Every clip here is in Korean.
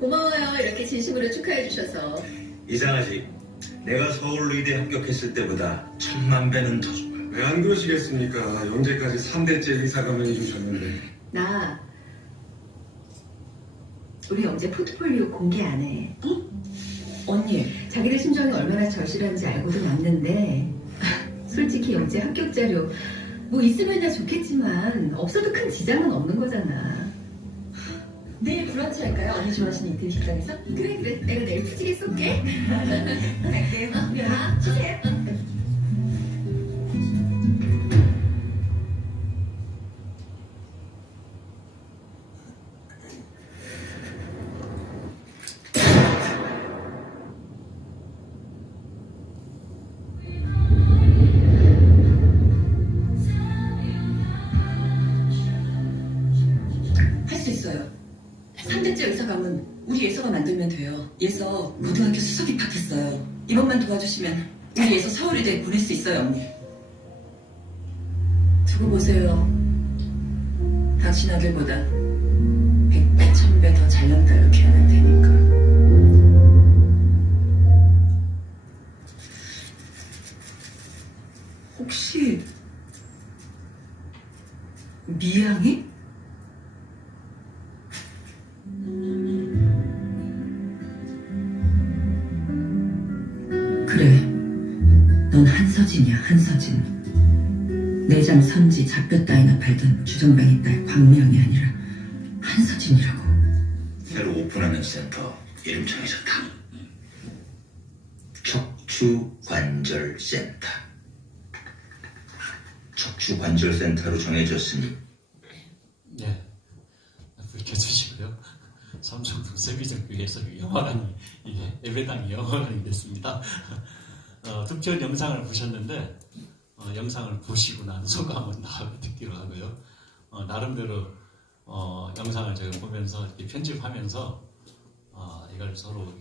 고마워요. 이렇게 진심으로 축하해 주셔서. 이상하지. 내가 서울의대 합격했을 때보다 1000만 배는 더 좋아. 왜 안 그러시겠습니까? 영재까지 3대째 의사가만 해주셨는데. 나 우리 영재 포트폴리오 공개 안 해. 응? 언니, 자기들 심정이 얼마나 절실한지 알고도 남는데 솔직히 영재 합격 자료 뭐 있으면야 좋겠지만 없어도 큰 지장은 없는 거잖아. 내일 브런치 할까요? 언니 좋아하시는 이태리 식당에서? 그래 내가 내일 푸지게 쏠게. 갈게요. 가 주세요. 할 수 있어요. 3대째 의사감은 우리 예서가 만들면 돼요. 예서 고등학교 수석 입학했어요. 이번만 도와주시면 우리 예서 서울의대에 보낼 수 있어요, 언니. 두고 보세요. 당신 아들보다 100배, 1000배 더 잘난다 이렇게 하면 되니까. 혹시 미양이? 그래, 넌 한서진이야, 한서진. 내장 선지 잡뼈 따위나 팔던 주정뱅이 딸 광명이 아니라 한서진이라고. 새로 오픈하는 센터 이름 정해졌다. 척추관절센터. 척추관절센터로 정해졌으니 네, 불켜주시고요. 삼성동 세비정교에서 영화관이 이게 예배당이 영화관이 됐습니다. 특별 영상을 보셨는데 영상을 보시고 난 소감은 다음에 듣기로 하고요. 나름대로 영상을 제가 보면서 이렇게 편집하면서 이걸 서로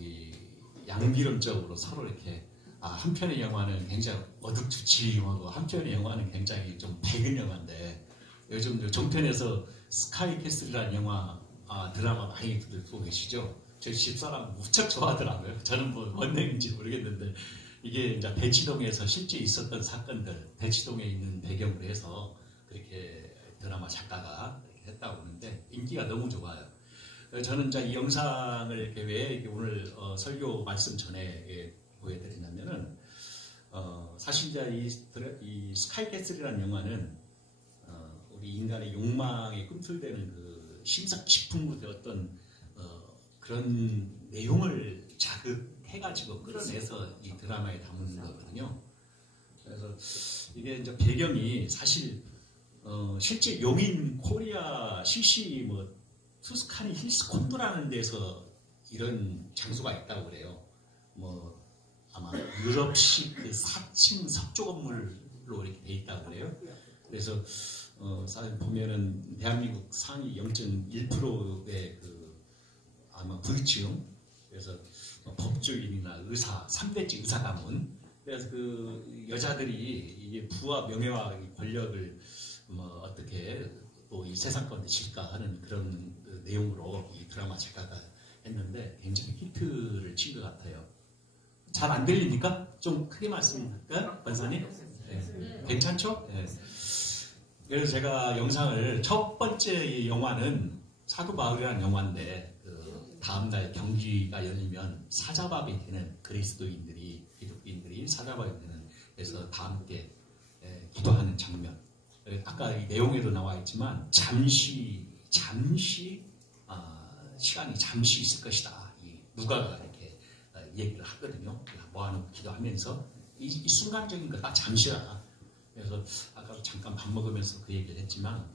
양비론적으로 서로 이렇게 한편의 영화는 굉장히 어둡지하고 한편의 영화는 굉장히 좀 밝은 영화인데 요즘 종편에서 스카이캐슬이라는 영화 드라마 많이 보고 계시죠? 저희 집사람 무척 좋아하더라고요. 저는 뭐 뭔 얘기인지 모르겠는데 이게 이제 대치동에서 실제 있었던 사건들, 대치동에 있는 배경으로 해서 그렇게 드라마 작가가 이렇게 했다고 하는데 인기가 너무 좋아요. 저는 이제 이 영상을 이렇게 왜 이렇게 오늘 설교 말씀 전에 보여드리냐면은 사실 이제 이 스카이캐슬이라는 영화는 우리 인간의 욕망에 꿈틀대는 그 심석 깊은 곳의 어떤 그런 내용을 자극해가지고 끌어내서 이 드라마에 담는 거거든요. 그래서 이게 이제 배경이 사실 실제 용인 코리아 CC 뭐 투스카니 힐스 콘도라는 데서 이런 장소가 있다고 그래요. 뭐 아마 유럽식 그 4층 석조 건물로 이렇게 돼 있다고 그래요. 그래서 사실 보면은 대한민국 상위 0.1%의 그 아마 부유층, 그래서 법조인이나 의사, 3대째 의사 가문, 그래서 그 여자들이 이게 부와 명예와 권력을 뭐 어떻게 또 이 세상 가운데 질까 하는 그런 그 내용으로 이 드라마 작가가 했는데 굉장히 히트를 친 것 같아요. 잘 안 들립니까? 좀 크게 말씀드릴까요, 권사님? 네. 괜찮죠? 네. 그래서 제가 영상을 첫 번째 영화는 사도바울이라는 영화인데 그 다음날 경기가 열리면 사자밥이 되는 그리스도인들이 기독교인들이 사자밥이 되는 그래서 다 함께 기도하는 장면. 아까 이 내용에도 나와 있지만 잠시 시간이 잠시 있을 것이다. 이 누가가 이렇게 얘기를 하거든요. 모아놓고 기도하면서 이 순간적인 거 딱 잠시라. 그래서 아까 잠깐 밥 먹으면서 그 얘기를 했지만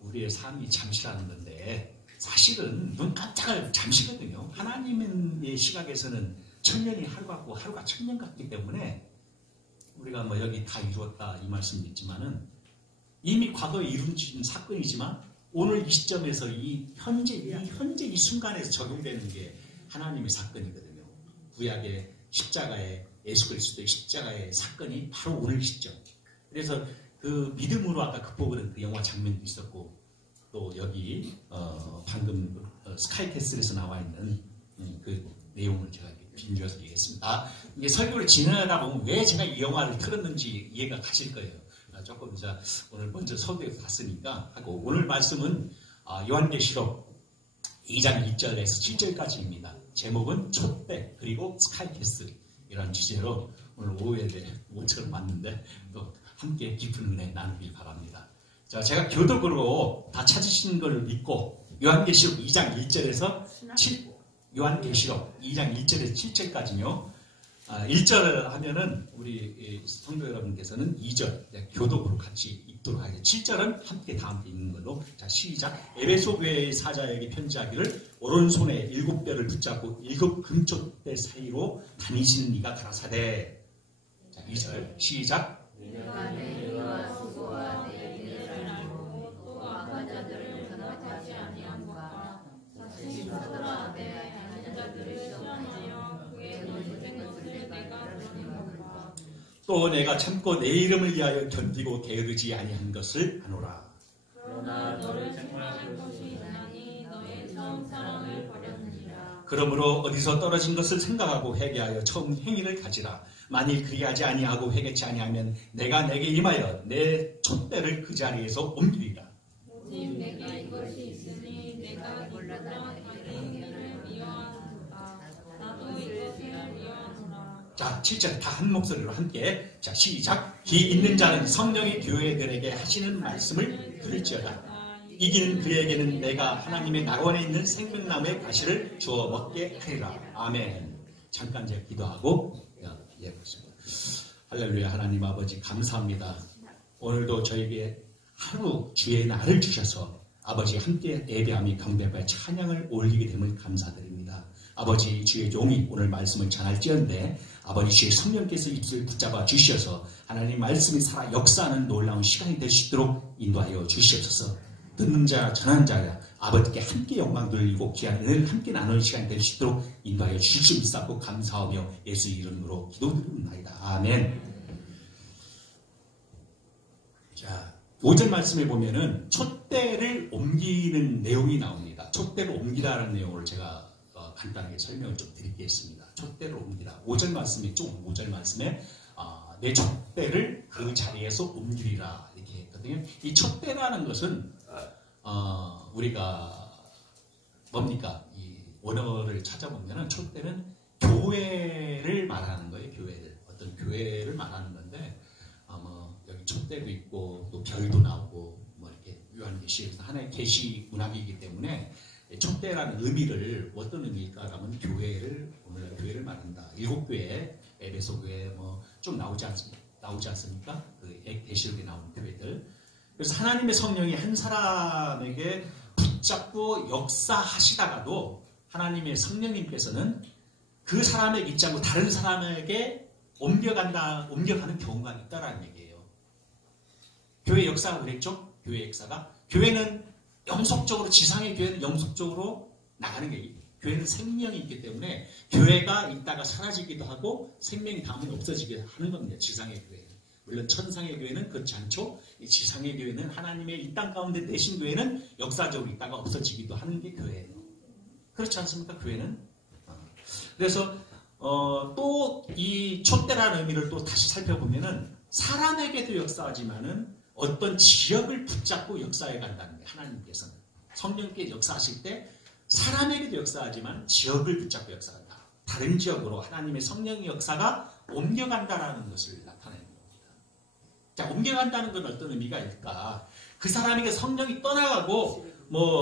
우리의 삶이 잠시라는 건데 사실은 눈 깜짝할 잠시거든요. 하나님의 시각에서는 천년이 하루 같고 하루가 천년 같기 때문에 우리가 뭐 여기 다 이루었다 이 말씀도 있지만은 이미 과거에 이루어진 사건이지만 오늘 이 시점에서 현재 이 순간에서 적용되는 게 하나님의 사건이거든요. 구약의 십자가의 예수 그리스도의 십자가의 사건이 바로 오늘 시점. 그래서 그 믿음으로 아까 극복하는 그 영화 장면도 있었고 또 여기 방금 스카이캐슬에서 나와 있는 그 내용을 제가 빈주어서 얘기했습니다. 이게 설교를 진행하다 보면 왜 제가 이 영화를 틀었는지 이해가 가실 거예요. 조금 이제 오늘 먼저 서두에 갔으니까 하고, 오늘 말씀은 요한계시록 2장 2절에서 7절까지입니다. 제목은 촛대 그리고 스카이캐슬 이런 주제로 오늘 오후에 모처럼 왔는데 또 함께 깊은 은혜 나누길 바랍니다. 자, 제가 교독으로 다 찾으신 걸 믿고 요한계시록 2장 1절에서 요한계시록 2장 1절에서 7절까지요. 1절 하면은 우리 성도 여러분께서는 2절 교독으로 같이 읽도록 하겠습니다. 7절은 함께 다 함께 읽는 걸로. 자, 시작. 에베소 교회의 사자에게 편지하기를 오른손에 7뼈를 붙잡고 7 금촛대 사이로 다니시는 이가 가라사대. 자, 2절 시작. 내가 내 일과 수고와 내 일을 알고 또 악한 자들을 변화하지 아니함과 자신이 스스로 내 악한 자들을 시험하여 그의 논쟁 것을 내가 그러니까 또 내가 참고 내 이름을 위하여 견디고 게으르지 아니한 것을 아노라. 그러나 너를 책망할 것이 있나니 너의 처음 사랑을 버렸느니라. 그러므로 어디서 떨어진 것을 생각하고 회개하여 처음 행위를 가지라. 만일 그리하지 아니하고 회개치 아니하면 내가 내게 임하여 내 촛대를 그 자리에서 옮기리라. 오직 내게 이것이 있으니 내가 몰라다 이를 미워하는가. 나도 이것을 미워하노라. 자, 7절 다 한 목소리로 함께. 자, 시작. 기 있는 자는 성령이 교회들에게 하시는 말씀을 들을지어다. 이기는 그에게는 내가 하나님의 낙원에 있는 생명나무의 가시를 주어 먹게 하리라. 아멘. 잠깐 제가 기도하고 보겠습니다. 할렐루야. 하나님 아버지 감사합니다. 오늘도 저에게 하루 주의 날을 주셔서 아버지 함께 예배하며 경배와 찬양을 올리게 됨을 감사드립니다. 아버지 주의 종이 오늘 말씀을 전할지언데 아버지 주의 성령께서 입술을 붙잡아 주셔서 하나님 말씀이 살아 역사하는 놀라운 시간이 될 수 있도록 인도하여 주시옵소서. 듣는 자 전하는 자야 아버지께 함께 영광 돌리고 귀한 은혜를 함께 나누는 시간이 될 수 있도록 인도하여 주실 수 있사고 감사하며 예수 이름으로 기도드립니다. 아멘. 자, 5절 말씀에 보면은 촛대를 옮기는 내용이 나옵니다. 촛대를 옮기라는 내용을 제가 간단하게 설명을 좀 드리겠습니다. 촛대를 옮기라. 5절 말씀에 좀 5절 말씀에 내 촛대를 그 자리에서 옮기리라 이렇게 했거든요. 이 촛대라는 것은 우리가 뭡니까? 이 원어를 찾아보면은 촛대는 교회를 말하는 거예요. 교회를 어떤 교회를 말하는 건데 여기 촛대도 있고 또 별도 나오고 뭐 이렇게 요한계시에서 하나의 계시 문학이기 때문에 촛대라는 의미를 어떤 의미일까라면 오늘날 교회를 말한다. 7교회, 에베소 교회 뭐 좀 나오지 않습니까? 그 계시록에 나오는 교회들. 그래서 하나님의 성령이 한 사람에게 붙잡고 역사하시다가도 하나님의 성령님께서는 그 사람에게 있지 않고 다른 사람에게 옮겨가는 경우가 있다라는 얘기예요. 교회 역사가 그랬죠? 교회 역사가. 교회는 영속적으로, 지상의 교회는 영속적으로 나가는 게 교회는 생명이 있기 때문에 교회가 있다가 사라지기도 하고 생명이 다음에 없어지기도 하는 겁니다. 지상의 교회는. 물론 천상의 교회는 그렇지 않죠. 이 지상의 교회는 하나님의 이 땅 가운데 내신 교회는 역사적으로 있다가 없어지기도 하는 게 교회예요. 그렇지 않습니까? 교회는. 그래서 또 이 촛대라는 의미를 또 다시 살펴보면은 사람에게도 역사하지만은 어떤 지역을 붙잡고 역사해 간다는 게 하나님께서는 성령께 역사하실 때 사람에게도 역사하지만 지역을 붙잡고 역사한다. 다른 지역으로 하나님의 성령의 역사가 옮겨간다라는 것을 나타내는 겁니다. 자, 옮겨간다는 건 어떤 의미가 있을까? 그 사람에게 성령이 떠나가고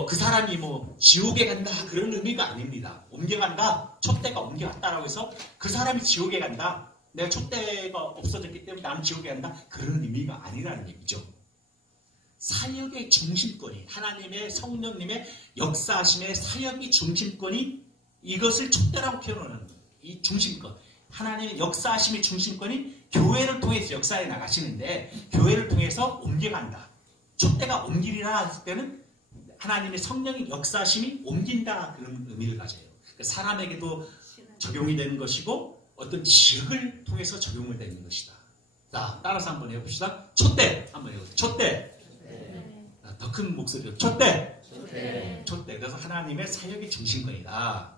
그 사람이 지옥에 간다 그런 의미가 아닙니다. 옮겨간다. 촛대가 옮겨갔다라고 해서 그 사람이 지옥에 간다. 내가 촛대가 없어졌기 때문에 나는 지옥에 간다. 그런 의미가 아니라는 얘기죠. 사역의 중심권이 하나님의 성령님의 역사하심의 사역의 중심권이 이것을 촛대라고 표현하는 거예요. 이 중심권. 하나님의 역사하심의 중심권이 교회를 통해서 역사해 나가시는데 교회를 통해서 옮겨간다. 촛대가 옮기리라 했을 때는 하나님의 성령의 역사하심이 옮긴다 그런 의미를 가져요. 사람에게도 적용이 되는 것이고 어떤 지역을 통해서 적용을 되는 것이다. 자, 따라서 한번 해봅시다. 촛대 한번 해보세요. 촛대. 더 큰 목소리로 촛대. 촛대. 그래서 하나님의 사역의 중심권이다.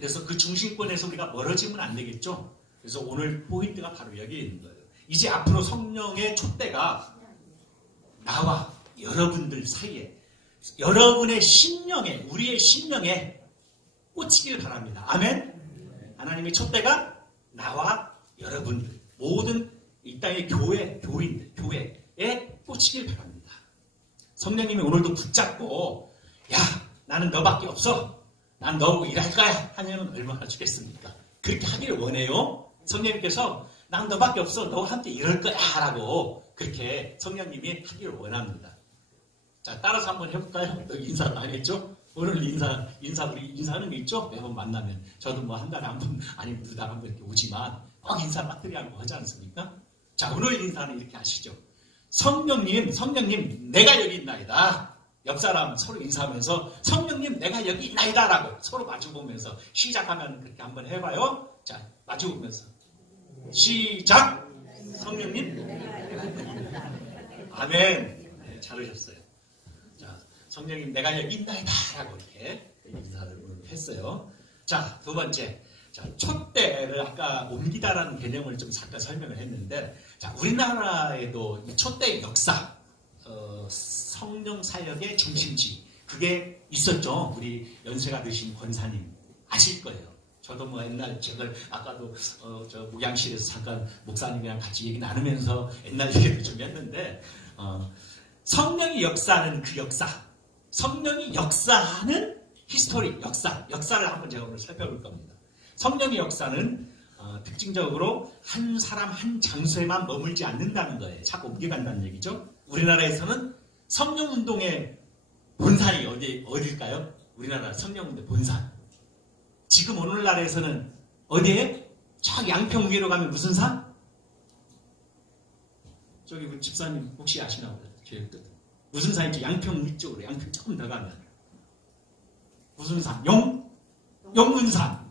그래서 그 중심권에서 우리가 멀어지면 안 되겠죠. 그래서 오늘 포인트가 바로 여기에 있는 거예요. 이제 앞으로 성령의 촛대가 나와 여러분들 사이에, 여러분의 심령에, 우리의 심령에 꽂히길 바랍니다. 아멘. 하나님의 촛대가 나와 여러분들, 모든 이 땅의 교회에 꽂히길 바랍니다. 성령님이 오늘도 붙잡고, 야, 나는 너밖에 없어. 난 너하고 일할 거야. 하면 얼마나 좋겠습니까? 그렇게 하기를 원해요. 성령님께서 난 너밖에 없어. 너와 함께 이럴 거야. 라고 그렇게 성령님이 하기를 원합니다. 자, 따라서 한번 해볼까요? 인사를 안 했죠? 오늘 우리 인사하는 거 있죠? 매번 만나면. 저도 뭐 한 달에 한 번, 아니면 두 달에 한 번 이렇게 오지만, 인사 빠뜨리 하고 하지 않습니까? 자, 오늘 인사는 이렇게 하시죠. 성령님, 내가 여기 있나이다. 옆 사람 서로 인사하면서 성령님 내가 여기 있나이다 라고 서로 마주보면서 시작하면 그렇게 한번 해봐요. 자, 마주보면서 시작. 성령님. 아멘. 네, 잘하셨어요. 자, 성령님 내가 여기 있나이다 라고 이렇게 인사를 했어요. 자, 두 번째. 자, 촛대를 아까 옮기다라는 개념을 좀 잠깐 설명을 했는데, 자, 우리나라에도 이 촛대의 역사, 성령 사역의 중심지, 그게 있었죠. 우리 연세가 드신 권사님 아실 거예요. 저도 뭐 옛날 제가 아까도 저 목양실에서 잠깐 목사님이랑 같이 얘기 나누면서 옛날 얘기를 좀 했는데, 성령이 역사하는 그 역사, 성령이 역사하는 히스토리, 역사를 한번 제가 오늘 살펴볼 겁니다. 성령의 역사는 특징적으로 한 사람 한 장소에만 머물지 않는다는 거예요. 자꾸 옮겨간다는 얘기죠. 우리나라에서는 성령운동의 본산이 어딜까요? 우리나라 성령운동 본산. 지금 오늘날에서는 어디에? 저 양평 위로 가면 무슨 산? 저기 그 집사님 혹시 아시나 보다. 무슨 산이지? 양평 위쪽으로, 양평 조금 더 가면 무슨 산? 영문산.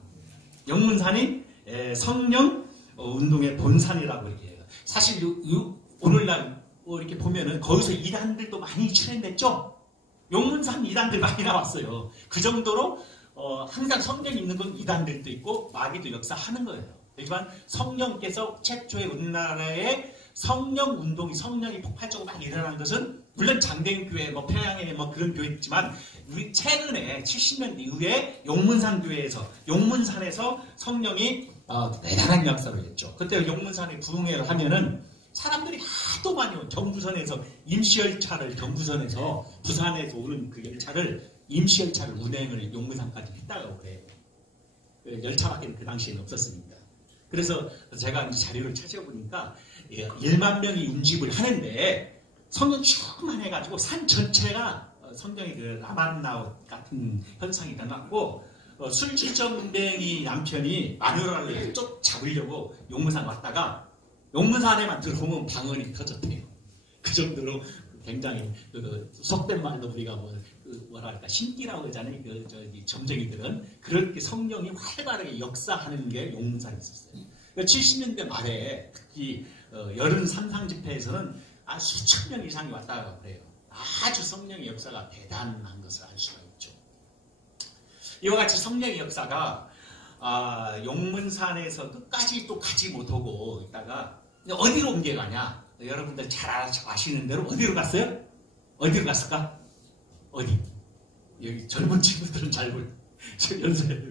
영문산이 성령 운동의 본산이라고 얘기해요. 사실 오늘날 이렇게 보면은 거기서 이단들도 많이 출연됐죠. 용문산 이단들 많이 나왔어요. 그 정도로 항상 성령이 있는 건 이단들도 있고 마귀도 역사하는 거예요. 하지만 성령께서 최초의 우리나라의 성령 운동이, 성령이 폭발적으로 막 일어난 것은 물론 장대인 교회, 평양에 그런 교회 있지만 우리 최근에 70년대 이후에 용문산에서 성령이 대단한 역사를 했죠. 그때 용문산에 부흥회를 하면은 사람들이 하도 많이 경부선에서 임시열차를 경부선에서 부산에서 오는 그 열차를 임시열차를 운행을 용문산까지 했다고 그래요. 열차밖에 그 당시에는 없었으니까. 그래서 제가 이제 자료를 찾아보니까 1만 명이 운집을 하는데 성령 충만해가지고 산 전체가 성령의 그 라만나웃 같은 현상이 일어났고 술지점뱅이 남편이 마누라를 쫓아잡으려고 용문산 왔다가 용문산에만 들어오면 방언이 터졌대요. 그 정도로 굉장히 속된 말로 우리가 뭐랄까 신기라고 하잖아요. 점쟁이들은 그렇게 성령이 활발하게 역사하는 게 용문산에 있었어요. 70년대 말에 특히 여름 삼상 집회에서는 수천 명 이상이 왔다가 그래요. 아주 성령의 역사가 대단한 것을 알 수가 있죠. 이와 같이 성령의 역사가 용문산에서 끝까지 또 가지 못하고 있다가 어디로 옮겨가냐? 여러분들 잘 아시는 대로 어디로 갔어요? 어디로 갔을까? 어디? 여기 젊은 친구들은 잘 몰라.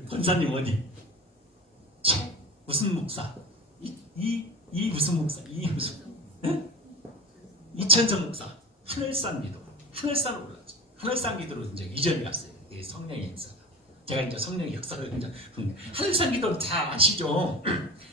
권사님 어디? 무슨 목사? 이 무슨 목사? 이천성 목사. 하늘산 기도. 하늘산으로 올랐죠. 하늘산 기도로 이제 이전이 갔어요. 성령의 역사가. 제가 이제 성령의 역사를 이제 하늘산 기도를 다 아시죠?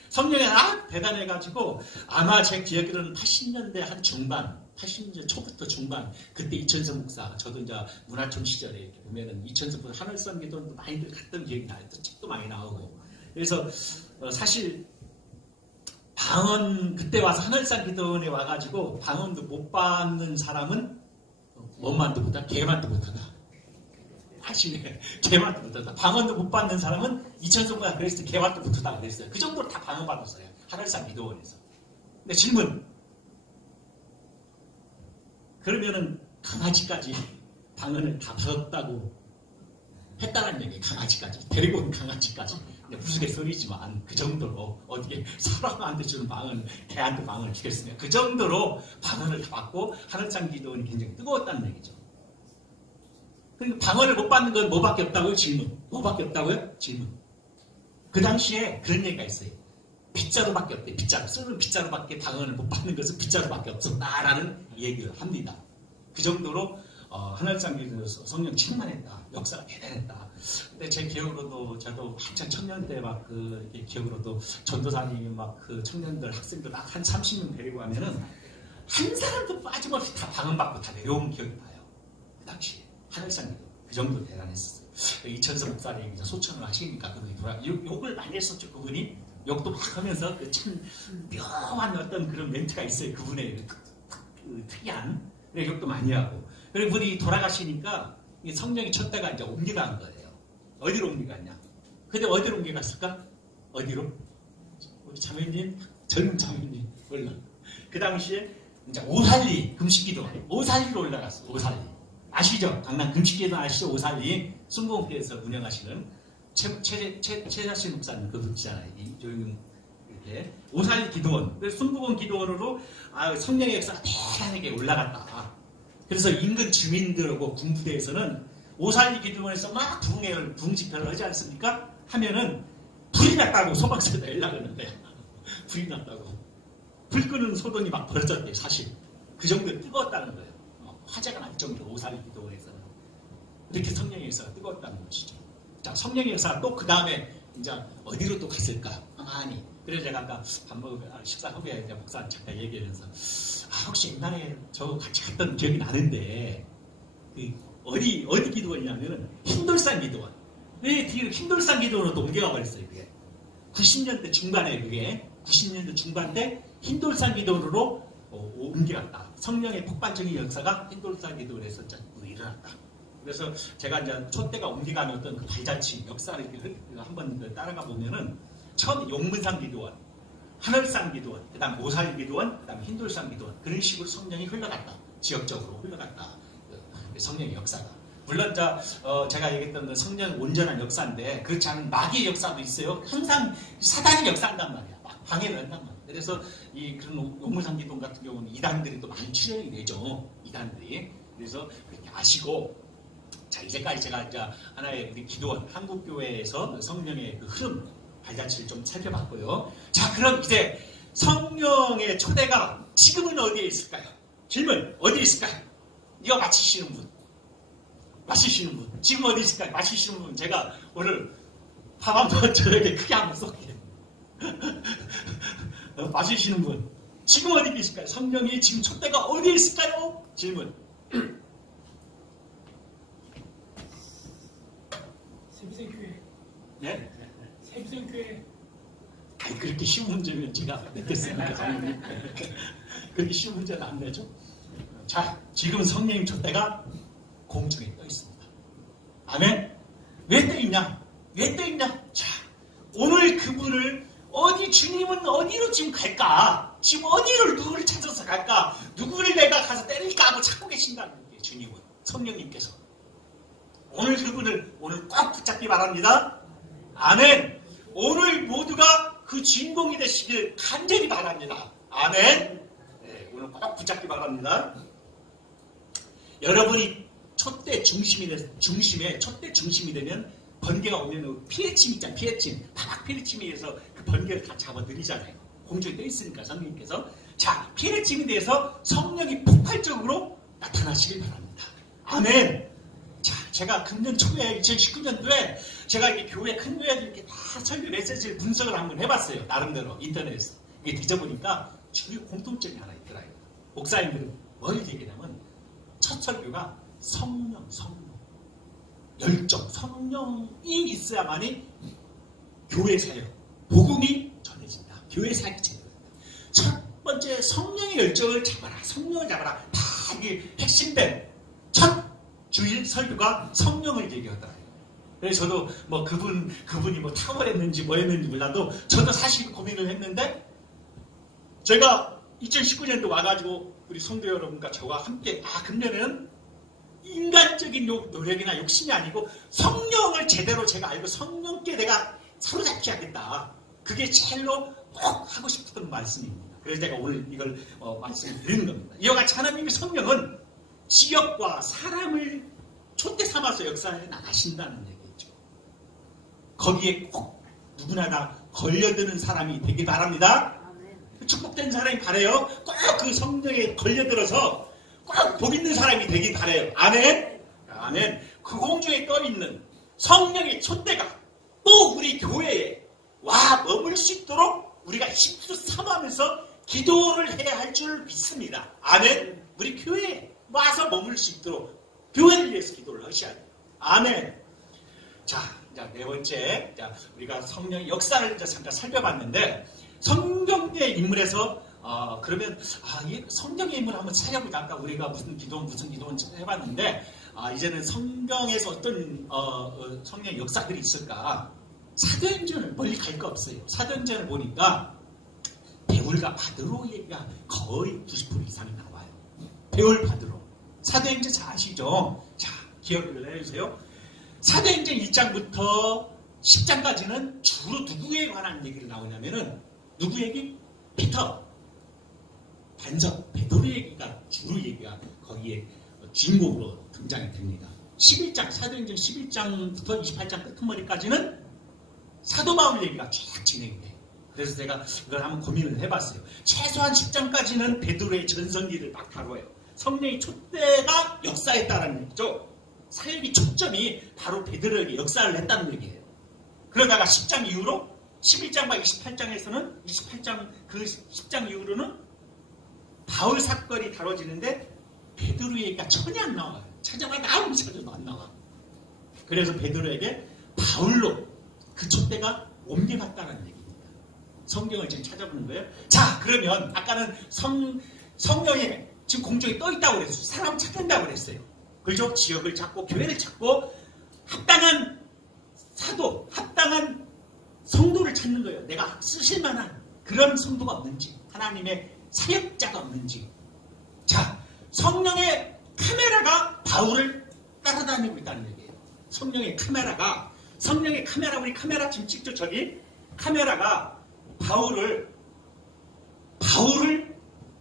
성령이 대단해가지고 아마 제 기억으로는 80년대 한 중반, 80년대 초부터 중반 그때 이천성 목사, 저도 이제 문화촌 시절에 이렇게 보면은 이천성 목사 하늘산 기도는 많이들 갔던 기억이 나요. 또 책도 많이 나오고. 그래서 사실 방언 그때 와서 하늘산 기도원에 와가지고 방언도 못 받는 사람은 원만도 못하다, 개만도 못하다. 아시네. 개만도 못하다. 방언도 못 받는 사람은 이천성보다 그랬을 때 개만도 못하다 그랬어요. 그 정도로 다 방언 받았어요. 하늘산 기도원에서. 근데 질문. 그러면은 강아지까지 방언을 다 받았다고 했다는 얘기, 강아지까지. 데리고 온 강아지까지. 우스갯소리지만 그 정도로 어떻게 사람한테 주는 방언, 개한테 방언을 주겠으냐. 그 정도로 방언을 다 받고 하늘상 기도원이 굉장히 뜨거웠다는 얘기죠. 그러니까 방언을 못 받는 건 뭐밖에 없다고요? 질문. 뭐밖에 없다고요? 질문. 그 당시에 그런 얘기가 있어요. 빗자루밖에 없대. 빗자루. 쓰는 빗자루밖에 방언을 못 받는 것은 빗자루밖에 없었다라는 얘기를 합니다. 그 정도로 하늘상 기도 성령 충만했다. 역사가 대단했다. 근데 제 기억으로도 저도 한참 청년 때 막 그 기억으로도 전도사님이 막 그 청년들 학생들 막 한 30명 데리고 가면은 한 사람도 빠짐없이 다 방언받고 다 내려온 기억이 나요. 그 당시에 하늘상 기도 그 정도 대단했었어요. 이천서 목사님이 이제 소천을 하시니까 그분이 욕을 많이 했었죠. 그분이 욕도 막 하면서 그 참 묘한 어떤 그런 멘트가 있어요. 그분의 그 특이한 욕도 많이 하고. 그리고 그분이 돌아가시니까 성령이 쳤다가 이제 옮겨간 거예요. 어디로 옮겨갔냐? 근데 어디로 옮겨갔을까? 어디로? 우리 자매님, 젊은 자매님 몰라. 그 당시에 이제 오살리 금식기도, 오살리로 올라갔어. 오살리 아시죠? 강남 금식기도 아시죠? 오살리 순복음교회에서 운영하시는 최사신 목사님 그분이잖아요. 이렇게 오살리 기도원, 순복음 기도원으로 성령의 역사가 대단하게 올라갔다. 그래서 인근 주민들하고 군부대에서는 오살리 기도원에서 막 부흥 집회를 하지 않습니까? 하면은 불이 났다고 소방서에다 연락을 했는데 불이 났다고. 불 끄는 소동이 막 벌어졌대요. 사실 그 정도로 뜨거웠다는 거예요. 화재가 날 정도로 오살리 기도원에서는 이렇게 성령의 역사가 뜨거웠다는 것이죠. 자, 성령의 역사가 또 그 다음에 이제 어디로 또 갔을까? 많이. 그래서 제가 아까 식사 후에 이제 목사님 잠깐 얘기하면서 혹시 옛날에 저 같이 갔던 기억이 나는데 어디 기도원이냐면은 흰돌산 기도원. 왜 흰돌산 기도원으로 옮겨가 버렸어요. 그게 90년대 중반에 90년대 중반 때 흰돌산 기도원으로 옮겨갔다. 성령의 폭발적인 역사가 흰돌산 기도원에서 일어났다. 그래서 제가 이제 촛대가 옮겨가는 어떤 그 발자취 역사를 이렇게 한번 따라가 보면은 처음 용문산 기도원, 하늘산 기도원, 그 다음 오살 기도원, 그 다음 흰돌산 기도원 그런 식으로 성령이 흘러갔다. 지역적으로 흘러갔다. 성령의 역사가. 물론 제가 얘기했던 그 성령 온전한 역사인데 그렇지 않은 마귀의 역사도 있어요. 항상 사단이 역사한단 말이야. 막 방해를 한단 말이야. 그래서 그런 용문산 기도원 같은 경우는 이단들이 또 많이 출연이 되죠. 이단들이. 그래서 그렇게 아시고 자, 이제까지 제가 이제 하나의 우리 기도원, 한국교회에서 성령의 그 흐름, 발자취를 좀 살펴봤고요. 자, 그럼 이제 성령의 초대가 지금은 어디에 있을까요? 질문, 어디에 있을까요? 이거 맞히시는 분. 지금 어디 있을까요? 맞히시는 분. 제가 오늘 밥 한번 저에게 크게 한번 쏠게요. 맞히시는 분. 지금 어디 계실까요? 성령이 지금 초대가 어디에 있을까요? 질문. 샘생교회. 네? 샘생교회. 아니, 그렇게 쉬운 문제면 제가 냈겠습니까? 그렇게 쉬운 문제는 안 되죠. 자, 지금 성령의 촛대가 공중에 떠 있습니다. 아멘? 왜 떠 있냐? 자, 오늘 그분을 주님은 어디로 지금 갈까? 지금 누구를 찾아서 갈까? 누구를 내가 가서 때릴까 하고 찾고 계신다는 거예요, 주님은. 성령님께서. 오늘 그분을 오늘 꼭 붙잡기 바랍니다. 아멘. 오늘 모두가 그 주인공이 되시길 간절히 바랍니다. 아멘. 네, 오늘 꼭 붙잡기 바랍니다. 여러분이 촛대 중심이 되면 번개가 오면 피해침 있잖아요. 피해침. 바닥 피해침에 의해서 그 번개를 다 잡아들이잖아요. 공중에 떠 있으니까 성령님께서. 자, 피해침에 대해서 성령이 폭발적으로 나타나시길 바랍니다. 아멘. 자, 제가 금년 초에 2019년도에 제가 이게 교회 큰 교회들 이렇게 다 설교 메시지를 분석을 한번 해봤어요. 나름대로 인터넷에서. 이게 뒤져보니까 주요 공통점이 하나 있더라고요. 목사님들은 뭘 얘기냐면 첫 설교가 성령, 열정, 성령이 있어야만이 교회 사역, 복음이 전해진다. 교회 사역이 전해진다. 첫 번째 성령의 열정을 잡아라. 성령을 잡아라. 다 이게 핵심된 첫 주일 설교가 성령을 얘기하더라고요. 그래서 저도 뭐 그분이 뭐 탁월했는지 뭐였는지 몰라도 저도 사실 고민을 했는데 제가 2019년도 와가지고 우리 성도 여러분과 저와 함께 금년에는 인간적인 노력이나 욕심이 아니고 성령을 제대로 제가 알고 성령께 내가 사로잡지 않겠다. 그게 제일로 꼭 하고 싶었던 말씀입니다. 그래서 제가 오늘 이걸 말씀드리는 겁니다. 이와 같이 하나님의 성령은 지역과 사람을 촛대 삼아서 역사에 나가신다는 얘기죠. 거기에 꼭 누구나 다 걸려드는 사람이 되길 바랍니다. 축복된 사람이 바래요. 꼭 그 성령에 걸려들어서 꼭 복 있는 사람이 되길 바래요. 아멘? 아멘. 그 공중에 떠있는 성령의 촛대가 또 우리 교회에 와 머물 수 있도록 우리가 힘써 삼으면서 기도를 해야 할 줄 믿습니다. 아멘. 우리 교회에 와서 머물 수 있도록 교회를 위해서 기도를 하셔야 돼요. 아멘. 자, 네 번째, 우리가 성령의 역사를 이제 잠깐 살펴봤는데 성경의 인물에서 그러면 이 성경의 인물을 한번 찾아보자. 아까 우리가 무슨 기도원 해봤는데 이제는 성경에서 어떤 성령의 역사들이 있을까? 사도행전을 멀리 갈 거 없어요. 사도행전을 보니까 베울과 바드로 얘기가 거의 90% 이상이 나와요. 베울 바드로. 사도행전 잘 아시죠? 자, 기억을 해주세요. 사도행전 1장부터 10장까지는 주로 누구에 관한 얘기를 나오냐면은 누구 얘기? 피터, 반석, 베드로 얘기가 주로 얘기가 거기에 주인공으로 등장이 됩니다. 11장, 사도행전 11장부터 28장 끝머리까지는 사도 바울 얘기가 쭉 진행이 돼요. 그래서 제가 이걸 한번 고민을 해봤어요. 최소한 10장까지는 베드로의 전성기를 막 다뤄요. 성령의 촛대가 역사했다는 얘기죠. 사역의 초점이 바로 베드로에게 역사를 했다는 얘기예요. 그러다가 10장 이후로 11장과 28장에서는 28장 그 10장 이후로는 바울 사건이 다뤄지는데 베드로 얘기가 전혀 안 나와요. 찾아봐도 아무리 찾아도 안 나와. 그래서 베드로에게 바울로 그 촛대가 옮겨갔다는 얘기입니다. 성경을 지금 찾아보는 거예요. 자, 그러면 아까는 성령이 지금 공중에 떠 있다고 그랬어요. 사람 찾는다고 그랬어요. 그죠? 지역을 찾고 교회를 찾고 합당한 사도, 합당한 성도를 찾는 거예요. 내가 쓰실 만한 그런 성도가 없는지, 하나님의 사역자가 없는지. 자, 성령의 카메라가 바울을 따라다니고 있다는 얘기예요. 성령의 카메라, 우리 카메라 지금 찍죠? 저기 카메라가 바울을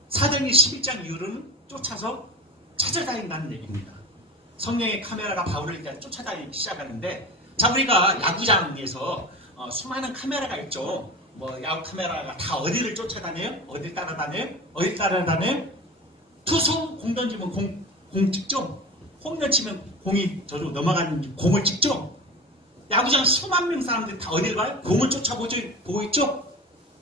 사도행전 11장 이후로는 쫓아서 찾아다닌다는 얘기입니다. 성령의 카메라가 바울을 일단 쫓아다니기 시작하는데, 자, 우리가 야구장에서 수많은 카메라가 있죠. 뭐 야구 카메라가 다 어디를 쫓아다녀요? 어딜 따라다녀요? 투수 공 던지면 공 찍죠. 홈런 치면 공이 저로 넘어가는 공을 찍죠. 야구장 수만 명 사람들이 다 어딜 가요? 공을 쫓아보고 있죠.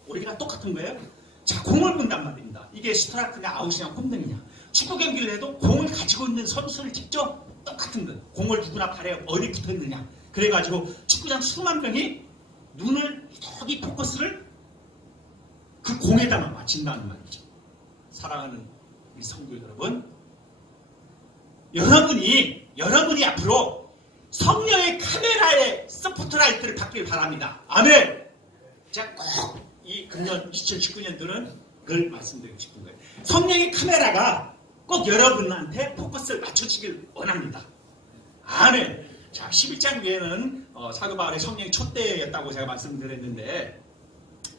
우리가 똑같은 거예요. 자, 공을 본단 말입니다. 이게 스트라이크냐 아웃이냐 홈런이냐. 축구 경기를 해도 공을 가지고 있는 선수를 찍죠. 똑같은 거. 공을 누구나 발에 어디 붙어있느냐. 그래가지고 축구장 수만 명이 눈을 여기 포커스를 그 공에다만 맞춘다는 말이죠. 사랑하는 우리 성도 여러분, 여러분이 앞으로 성령의 카메라에 스포트라이트를 받길 바랍니다. 아멘. 제가 꼭 이 금년 2019년도는 그걸 말씀드리고 싶은 거예요. 성령의 카메라가 꼭 여러분한테 포커스를 맞춰주길 원합니다. 아멘. 자, 11장 위에는 사도 바울의 성령의 촛대였다고 제가 말씀드렸는데,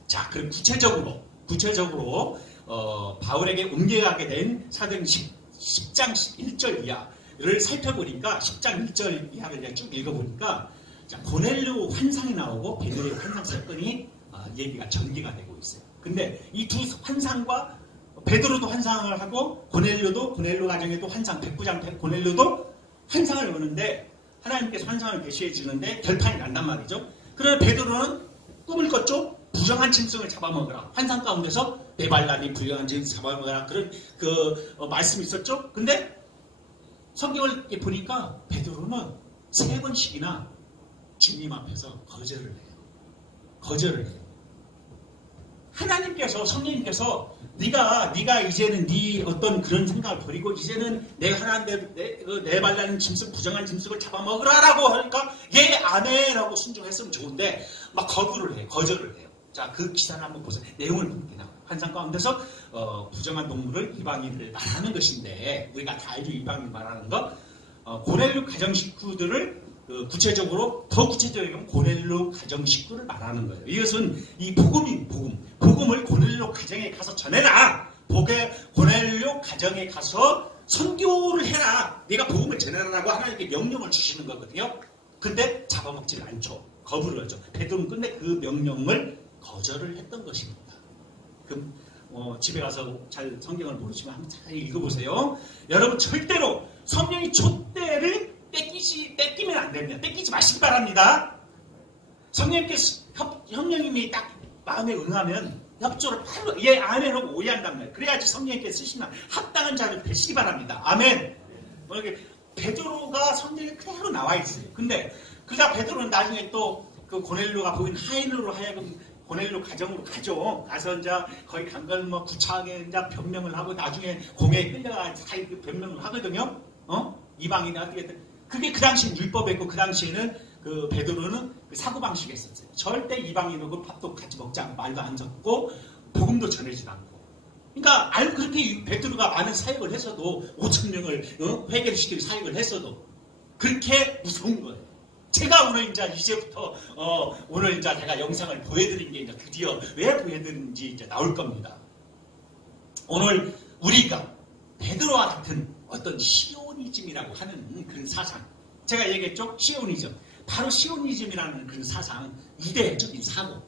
자, 그럼 구체적으로 바울에게 옮겨가게 된 사도행전 10장 1절 이하를 살펴보니까 10장 1절 이하를 제가 쭉 읽어보니까, 자, 고넬료 환상이 나오고 베드로의 환상 사건이 얘기가 전개가 되고 있어요. 근데 이 두 환상과 베드로도 환상을 하고 고넬료 가정에도 환상, 백부장 고넬료도 환상을 보는데 하나님께서 환상을 계시해 주는데 결판이 난단 말이죠. 그러나 베드로는 꿈을 꿨죠. 부정한 짐승을 잡아먹으라. 환상 가운데서 네발란이 불량한 짐승을 잡아먹으라. 그런 말씀이 있었죠. 근데 성경을 보니까 베드로는 3번씩이나 주님 앞에서 거절을 해요. 하나님께서, 성령님께서 네가 이제는 네 어떤 그런 생각을 버리고 이제는 내가 하나님 내 발라는 짐승, 부정한 짐승을 잡아먹으라라고 하니까 예, 아멘라고 순종했으면 좋은데 막 거절을 해요. 자, 그 기사를 한번 보세요. 내용을 보니까 환상 가운데서 부정한 동물을 이방인을 말하는 것인데, 우리가 다 알죠. 이방인 말하는 거. 고넬료 가정 식구들을 구체적으로 더 구체적으로 고넬료 가정 식구를 말하는 거예요. 이것은 이 복음이 복음을 고넬료 가정에 가서 전해라. 고넬료 가정에 가서 선교를 해라. 네가 복음을 전해라라고 하나님께 명령을 주시는 거거든요. 근데 잡아먹지를 않죠. 거부를 하죠. 베드로는 끝내 그 명령을 거절을 했던 것입니다. 집에 가서 잘 성경을 모르시면 한번 잘 읽어보세요. 여러분 절대로 성령의 촛대를 뺏기면 안 됩니다. 뺏기지 마시기 바랍니다. 성령님께서 성령님이 딱 마음에 응하면 협조를 바로 얘 아멘하고 오해한단 말이에요. 그래야지 성령님께서 쓰시면 합당한 자를 뵈시기 바랍니다. 아멘. 베드로가 성경에 그대로 나와 있어요. 근데 베드로는 나중에 또 그 고넬료가 보인 하인으로 하여금 고넬료 가정으로 가죠. 가서 이제 거기 간 걸 뭐 구차하게 이제 변명을 하고 나중에 공회에 끌려가 그 변명을 하거든요. 이방인이 그게 그 당시엔 율법이었고 그 당시에는 그 베드로는 그 사고방식이 있었어요. 절대 이방인하고 밥도 같이 먹지 않고 말도 안 섞고 복음도 전해지도 않고. 그러니까 그렇게 베드로가 많은 사역을 했어도 5,000명을 회개시킬 사역을 했어도 그렇게 무서운 거예요. 제가 오늘 이제부터 오늘 제가 영상을 보여드린 게 이제 드디어 왜 보여드린지 이제 나올 겁니다. 오늘 우리가 베드로와 같은 어떤 시오니즘이라고 하는 그런 사상, 제가 얘기했죠? 시오니즘. 바로 시오니즘이라는 그런 사상, 이데적인 사고,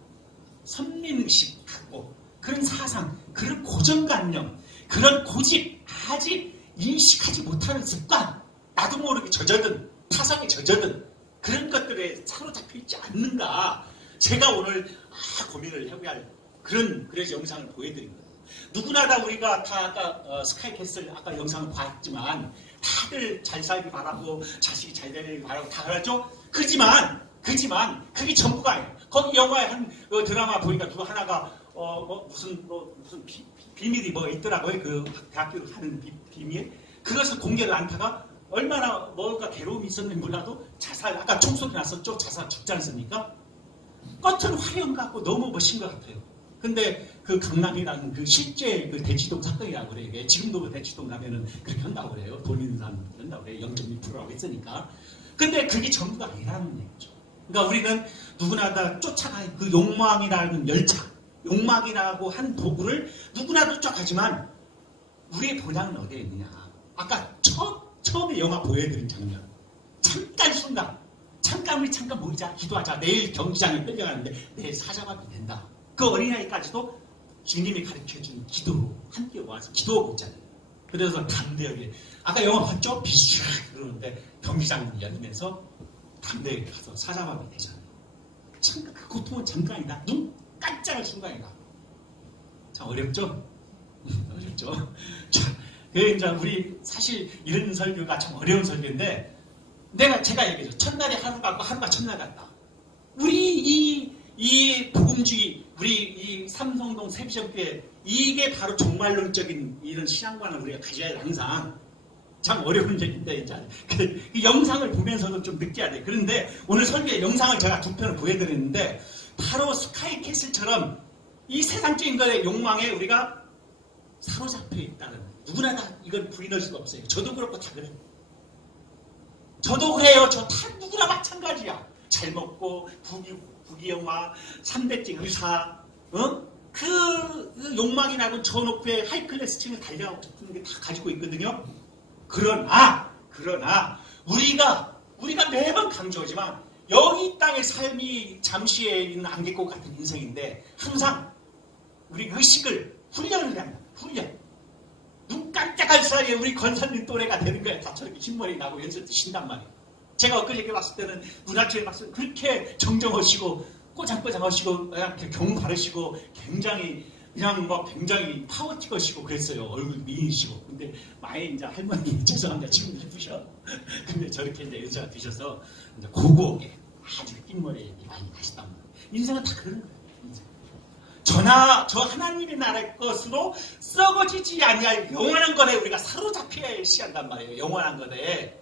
선민의식 갖고 그런 사상, 그런 고정관념, 그런 고집, 아직 인식하지 못하는 습관, 나도 모르게 젖어든, 타성에 젖어든 그런 것들에 사로잡혀 있지 않는가. 제가 오늘 고민을 해봐야 할 그래서 영상을 보여드린 거예요. 누구나 다 우리가 다 아까 스카이캐슬 아까 영상을 봤지만 다들 잘 살기 바라고 자식이 잘 되길 바라고 다 그러죠. 그지만 그게 전부가 아니에요. 거기 영화에 한 드라마 보니까 누구 하나가 무슨 비밀이 뭐 있더라고요. 그 대학교를 하는 비밀. 그것을 공개를 안 하다가 얼마나 뭔가 괴로움이 있었는지 몰라도 자살, 아까 총소리 났었죠? 자살 죽지 않습니까? 겉은 화려한 것 같고 너무 멋진 것 같아요. 근데 그 강남이라는 그 실제 그 대치동 사건이라고 그래요. 지금도 그 대치동 가면은 그렇게 한다고 그래요. 돈 있는 사람 한다고 그래요. 0.2%라고 했으니까. 근데 그게 전부가 아니라는 얘기죠. 그러니까 우리는 누구나 다 쫓아가는 그 욕망이라는 열차, 욕망이라고 한 도구를 누구나 쫓아가지만 우리의 본향은 어디에 있느냐. 아까 처음에 영화 보여드린 장면. 잠깐 우리 모이자, 기도하자. 내일 경기장에 끌려가는데 내일 사자밥이 된다. 그 어린아이까지도 주님이 가르쳐준 기도로 함께 와서 기도하고 있잖아요. 그래서 담대하게 아까 영화 봤죠? 비슈 그러는데 경기장 문 열면서 담대하게 가서 사자밥이 되잖아요. 그 고통은 잠깐이다. 눈 깜짝할 순간이다. 참 어렵죠? 어렵죠? 자, 이제 우리 사실 이런 설교가 참 어려운 설교인데 제가 얘기했죠. 첫날이 하루 같고 하루가 첫날 같다. 우리 이 복음주의, 우리 이 삼성동 새비전교회 이게 바로 종말론적인 이런 신앙관을 우리가 가져야 해. 항상 참 어려운 얘기인데 이제 그 영상을 보면서도 좀 느껴야 돼. 그런데 오늘 설교의 영상을 제가 두 편을 보여드렸는데 바로 스카이캐슬처럼 이 세상적인 것의 욕망에 우리가 사로잡혀 있다는 누구나 다 이걸 부인할 수가 없어요. 저도 그렇고 다 그래요. 저도 그래요. 저 다 누구나 마찬가지야. 잘 먹고 부귀영화, 3대째 의사, 그 욕망이라고 저 높이의 하이클래스층을 달려가고 싶은 게 다 가지고 있거든요. 그러나 우리가 매번 강조하지만 여기 땅의 삶이 잠시에 있는 안개꽃 같은 인생인데 항상 우리 의식을 훈련을 합니다. 훈련. 눈 깜짝할 사이에 우리 권사님 또래가 되는 거야. 다 저렇게 흰머리 나고 연설 드신단 말이에요. 제가 엊그저께 봤을 때는 문화초에 봤을 때 그렇게 정정하시고 꼬장꼬장하시고 경우 바르시고 굉장히 굉장히 파워틱하시고 그랬어요. 얼굴 미인이시고. 근데 많이 이제 할머니 죄송합니다. 지금 예쁘셔. 근데 저렇게 이제 연세가 드셔서 이제 고고하게 아주 흰머리 많이 하시단 말이에요. 인생은 다 그런 거예요. 저 하나님의 나라의 것으로 썩어지지 아니할 영원한 것에 우리가 사로잡혀야 시한단 말이에요. 영원한 것에.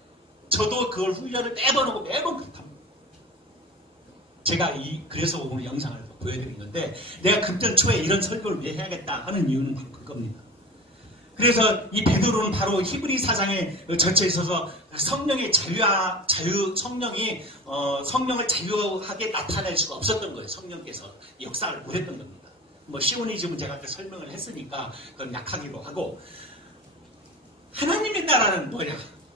저도 그걸 훈련을 매번 그렇답니다. 제가 그래서 오늘 영상을 보여드린 건데 내가 급전 초에 이런 설교를 왜 해야겠다 하는 이유는 그겁니다. 그래서 이 베드로는 바로 히브리 사상에 절차에 있어서 성령의 성령이 성령을 자유하게 나타낼 수가 없었던 거예요. 성령께서 역사를 못했던 겁니다. 뭐 시오니즘은 제가 그때 설명을 했으니까 그건 약하기도 하고, 하나님의 나라는 뭐냐?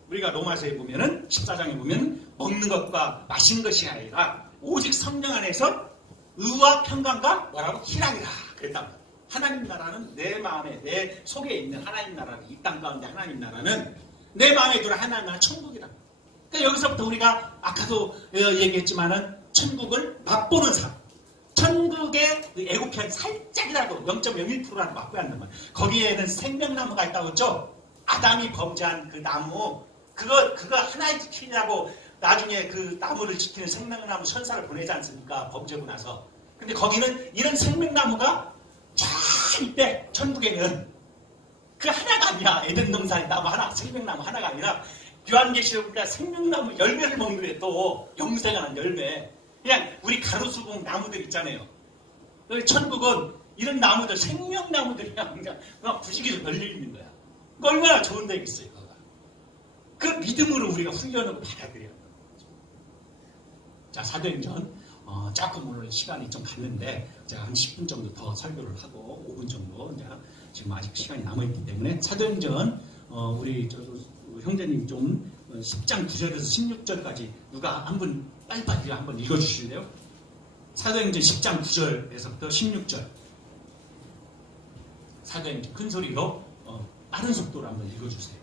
우리가 로마서에 보면은 14장에 보면 먹는 것과 마시는 것이 아니라 오직 성령 안에서 의와 평강과 뭐라고? 희락이라 그랬단 말이에요. 하나님 나라는 내 마음에, 내 속에 있는 하나님 나라는, 이 땅 가운데 하나님 나라는 내 마음에 들어 하나님 나라 천국이다. 그러니까 여기서부터 우리가 아까도 얘기했지만은 천국을 맛보는 삶. 천국의 애국편 살짝이라도 0.01%라도 맛보야 한단 말이에요. 거기에는 생명나무가 있다고 했죠? 아담이 범죄한 그 나무, 그거 하나의 지키냐고 나중에 그 나무를 지키는 생명나무 천사를 보내지 않습니까? 범죄고 나서. 근데 거기는 이런 생명나무가 쫙 있대. 천국에는 그 하나가 아니야. 에덴 동산의 나무 하나, 생명나무 하나가 아니라 요한계시록 보니까 생명나무 열매를 먹는데 또 영생하는 열매. 그냥 우리 가로수국 나무들 있잖아요. 천국은 이런 나무들, 생명나무들이야. 그냥 부지기를 걸려 있는 거야. 얼마나 좋은 데겠어요. 그 믿음으로 우리가 훈련을 받아들여야 합니다. 자, 사도행전. 조금 오늘 시간이 좀 갔는데 제가 한 10분 정도 더 설교를 하고 5분 정도 이제 지금 아직 시간이 남아있기 때문에 사도행전 우리 형제님 좀 10장 9절에서 16절까지 누가 한분 빨리빨리 한번 읽어주실래요? 사도행전 10장 9절에서부터 16절. 사도행전 큰 소리로 빠른 속도로 한번 읽어주세요.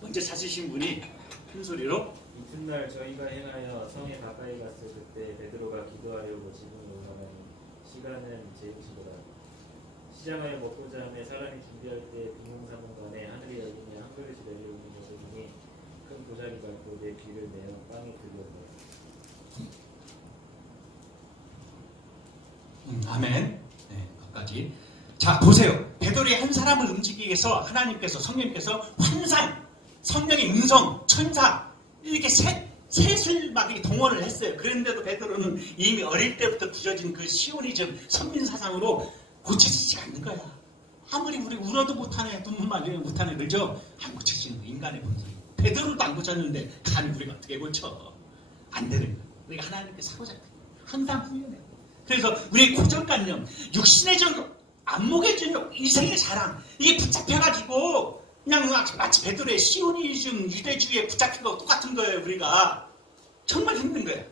먼저 찾으신 분이 큰 소리로. 이튿날 저희가 행하여 성에 가까이 갔을 그때 베드로가 기도하려고 지붕에 올라가니 시간은 제우시더라. 시장을 먹고자 하며 사람이 준비할 때 빈공사문관에 하늘이 열리며 한 그릇이 내려오는 것을 보니 큰 보자기 밟고 내 귀를 내어 빵에 들려오더라. 아멘. 네, 거기까지. 자, 보세요. 베드로의 한 사람을 움직이기 위해서 하나님께서, 성령님께서 환상, 성령의 음성, 천사 이렇게 셋을 막 이렇게 동원을 했어요. 그런데도 베드로는 이미 어릴 때부터 굳어진 그 시오니즘 선민사상으로 고쳐지지 않는 거야. 아무리 우리 울어도 못하네, 눈물만 흘려도 못하네, 그죠? 안 고쳐지는 거, 인간의 본성. 베드로도 안 고쳤는데 감히 우리가 어떻게 고쳐? 안 되는 거야. 우리가 하나님께 사고잡혀. 항상 훈련해. 그래서 우리의 고정관념, 육신의 정욕, 안목의 정욕, 이생의 사랑, 이게 붙잡혀가지고 그냥 마치 베드로의 시오니즘 유대주의에 붙잡힌 거 똑같은 거예요. 우리가 정말 힘든 거예요.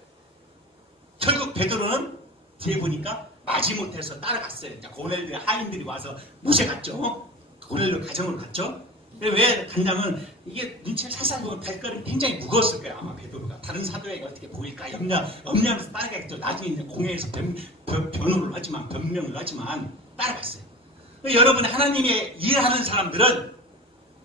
결국 베드로는 뒤에 보니까 마지못해서 따라갔어요. 고넬료의 하인들이 와서 모셔갔죠. 고넬료 가정으로 갔죠. 왜 갔냐면 이게 눈치를 살살 보면 발걸음이 굉장히 무거웠을 거예요. 아마 베드로가 다른 사도에게 어떻게 보일까 염려하면서 따라갔죠. 나중에 이제 공회에서 변명을 하지만 따라갔어요. 여러분, 하나님의 일하는 사람들은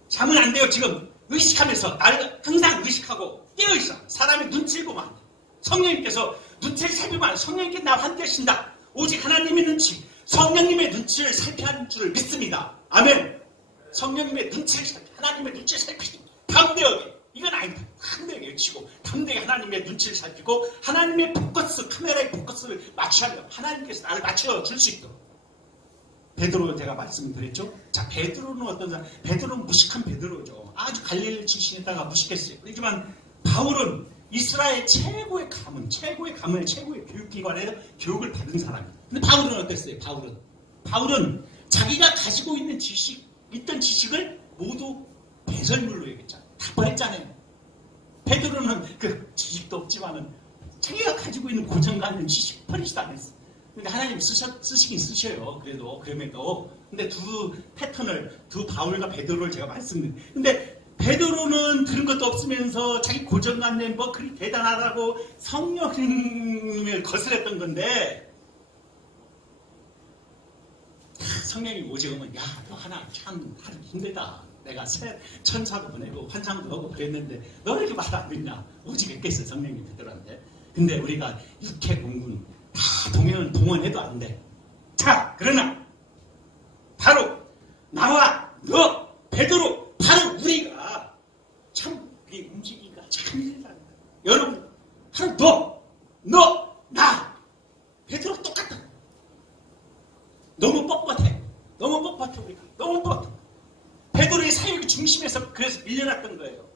자면 안 돼요. 지금 의식하면서 나를 항상 의식하고 깨어있어. 사람의 눈치를 보면 안 돼. 성령님께서 눈치를 살피면 성령님께 나와 함께 하신다. 오직 하나님의 눈치, 성령님의 눈치를 살펴야 하는 줄을 믿습니다. 아멘. 성령님의 눈치를 하나님의 눈치를 살피고 담대하게, 이건 아니다. 담대하게 외치고 담대하게 하나님의 눈치를 살피고 하나님의 포커스, 카메라의 포커스를 맞추려면 하나님께서 나를 맞춰줄 수 있도록. 베드로 제가 말씀드렸죠. 자, 베드로는 어떤 사람? 베드로는 무식한 베드로죠. 아주 갈릴리 출신에다가 무식했어요. 그렇지만 바울은 이스라엘 최고의 가문, 최고의 교육기관에서 교육을 받은 사람이에요. 근데 바울은 어땠어요? 바울은 자기가 가지고 있는 있던 지식을 모두 배설물로 얘기했잖아요. 다 버렸잖아요. 베드로는 그 지식도 없지만은 자기가 가지고 있는 고정관념 지식 버리지도 않았어요. 근데 하나님 쓰시긴 쓰셔요. 그럼에도. 근데 두 바울과 베드로를 제가 말씀드립니다. 근데 베드로는 들은 것도 없으면서 자기 고정관념 그리 대단하다고 성령님을 거스렸던 건데, 성령이 오직으면, 야, 너 하나 참 하기 힘들다. 내가 천사도 보내고 환상도 하고 그랬는데 너 이렇게 말 안 듣냐? 오직했겠어, 성령님 베드로한테. 근데 우리가 육해 공군 다 동원해도 안 돼. 자, 그러나 바로 나와 너 베드로, 바로 우리가 참 움직이기가 참 힘들다. 여러분, 하나 나 베드로 똑같다. 너무 뻣뻣해. 우리가 너무 뻣뻣해. 베드로의 사역의 중심에서 그래서 밀려났던 거예요.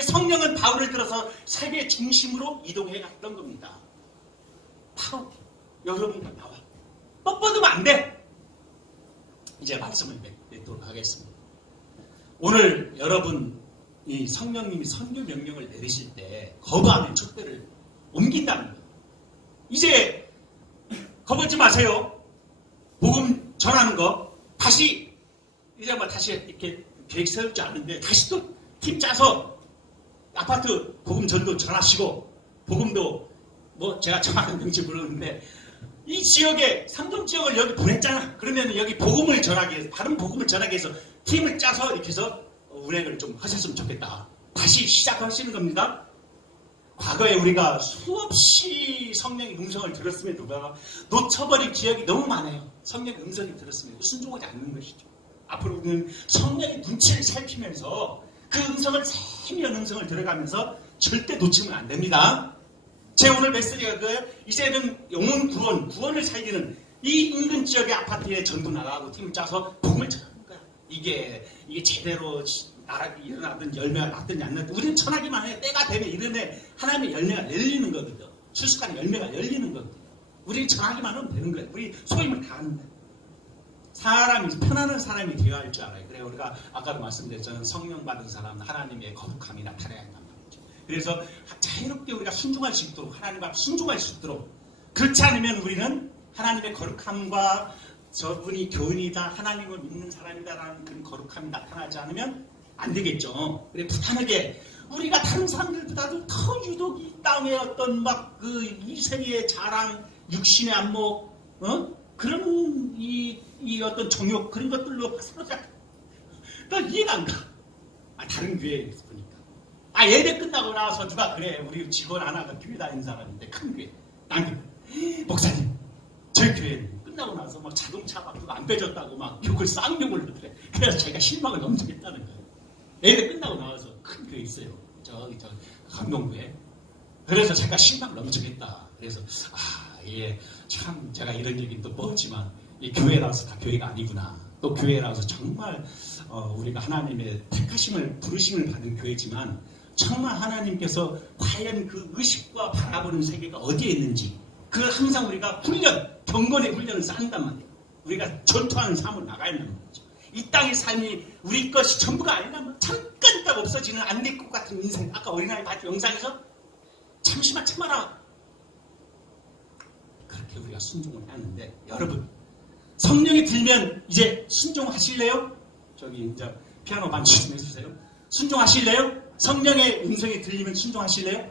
성령은 바울을 들어서 사역의 중심으로 이동해 갔던 겁니다. 바로 여러분과 나와 뻣뻣하면 안 돼. 이제 말씀을 맺도록 하겠습니다. 오늘 여러분 이 성령님이 선교 명령을 내리실 때 거부하는 촛대를 옮긴다는 거예요. 이제 겁먹지 마세요. 복음 전하는 거 다시 이제 다시 이렇게 계획 세우지 않는데 다시 또 팀 짜서 아파트 복음 전도 전하시고 복음도 제가 정확한 명칭 모르는데 이 지역에 상동 지역을 여기 보냈잖아. 그러면 여기 복음을 전하기 위해서 바른 복음을 전하기 위해서 팀을 짜서 이렇게 해서 운행을 좀 하셨으면 좋겠다. 다시 시작하시는 겁니다. 과거에 우리가 수없이 성령의 음성을 들었음에도 불구하고 놓쳐버린 지역이 너무 많아요. 성령의 음성이 들었음에도 순종하지 않는 것이죠. 앞으로 우리는 성령의 눈치를 살피면서 그 음성을 세미한 음성을 들어가면서 절대 놓치면 안 됩니다. 제 오늘 메시지가 그거예요. 이제는 영혼 구원을 살리는 이 인근 지역의 아파트에 전도 나가고 팀을 짜서 복음을 전하는 거야. 이게 제대로 일어나든 열매가 났든지 안 났든 우리는 전하기만 해. 때가 되면 이런데 하나님의 열매가 열리는 거거든. 수수한 열매가 열리는 거거든. 우리는 전하기만 하면 되는 거야. 우리 소임을 다하는 거야. 편안한 사람이 되어야 할 줄 알아요. 그래 우리가 아까도 말씀드렸잖아요. 성령 받은 사람은 하나님의 거룩함이 나타나야 한단 말이죠. 그래서 자유롭게 우리가 순종할 수 있도록 하나님 앞 순종할 수 있도록 그렇지 않으면 우리는 하나님의 거룩함과 저분이 교인이다 하나님을 믿는 사람이다라는 그런 거룩함이 나타나지 않으면 안 되겠죠. 그래 부탄하게 우리가 다른 사람들보다도 더 유독 이 땅의 어떤 막 그 이세의 자랑, 육신의 안목, 그런 이 어떤 정욕 그런 것들로 사로잡혀. 나 이해가 안 가. 다른 교회에서 보니까. 예배 끝나고 나서 누가 그래 우리 직원 하나가 교회 다니는 사람인데 큰 교회. 난 목사님 저희 교회는 끝나고 나서 막 자동차 막 그거 안 빼줬다고 막 욕을 쌍욕을 하더래. 그래서 자기가 실망을 엄청 했다는 거예요. 예배 끝나고 나와서 큰 교회 있어요. 저기 강동구에. 그래서 제가 실망을 엄청 했다. 그래서 참 제가 이런 얘기는 또 뻔하지만 이 교회라서 다 교회가 아니구나. 또 교회라서 정말 우리가 하나님의 택하심을 부르심을 받은 교회지만 정말 하나님께서 과연 그 의식과 바라보는 세계가 어디에 있는지 그 항상 우리가 경건의 훈련을 쌓는단 말이에요. 우리가 전투하는 삶으로 나가야 한단 말이죠. 이 땅의 삶이 우리 것이 전부가 아니라면 잠깐 있다가 없어지는 안 될 것 같은 인생. 아까 어린아이 봤죠? 영상에서 잠시만 참아라. 그렇게 우리가 순종을 하는데 여러분 성령이 들면 이제 순종하실래요? 저기 이제 피아노 반주 좀 해주세요. 순종하실래요? 성령의 음성이 들리면 순종하실래요?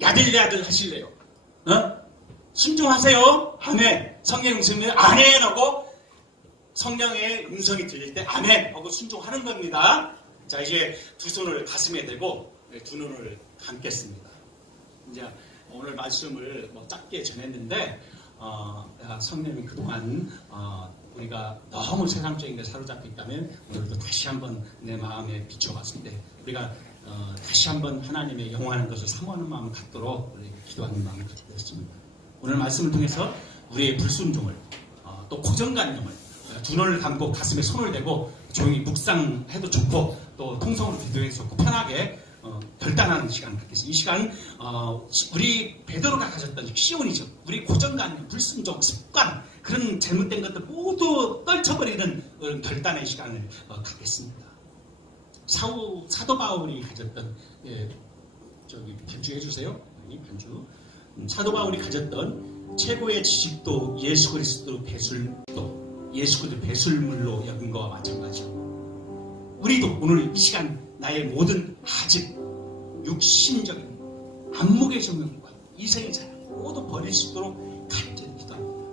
야들야들 하실래요? 순종하세요. 아멘. 성령의 음성이 아멘 하고 성령의 음성이 들릴 때 아멘 하고 순종하는 겁니다. 자 이제 두 손을 가슴에 대고 두 눈을 감겠습니다. 이제 오늘 말씀을 짧게 전했는데 성령이 그동안 우리가 너무 세상적인 데 사로잡혀 있다면 오늘도 다시 한번 내 마음에 비춰봤을 때 우리가 다시 한번 하나님의 영원한 것을 사모하는 마음을 갖도록 우리 기도하는 마음을 갖게 되었습니다. 오늘 말씀을 통해서 우리의 불순종을 또 고정관념을 두 눈을 감고 가슴에 손을 대고 조용히 묵상해도 좋고 또 통성으로 기도해서 좋고 편하게 결단하는 시간을 갖겠습니다. 이 시간 우리 베드로가 가졌던 시온이죠. 우리 고정관념, 불순종, 습관 그런 잘못된 것들 모두 떨쳐버리는 그런 결단의 시간을 갖겠습니다. 사도 바울이 가졌던 저기 반주해 주세요. 반주. 사도 바울이 가졌던 최고의 지식도 예수 그리스도 배술도 예수 그리스도 배술물로 여긴 것과 마찬가지고 우리도 오늘 이 시간 나의 모든 아직 육신적인 안목의 정욕과 이성의 자랑 모두 버릴 수 있도록 간절히 기도합니다.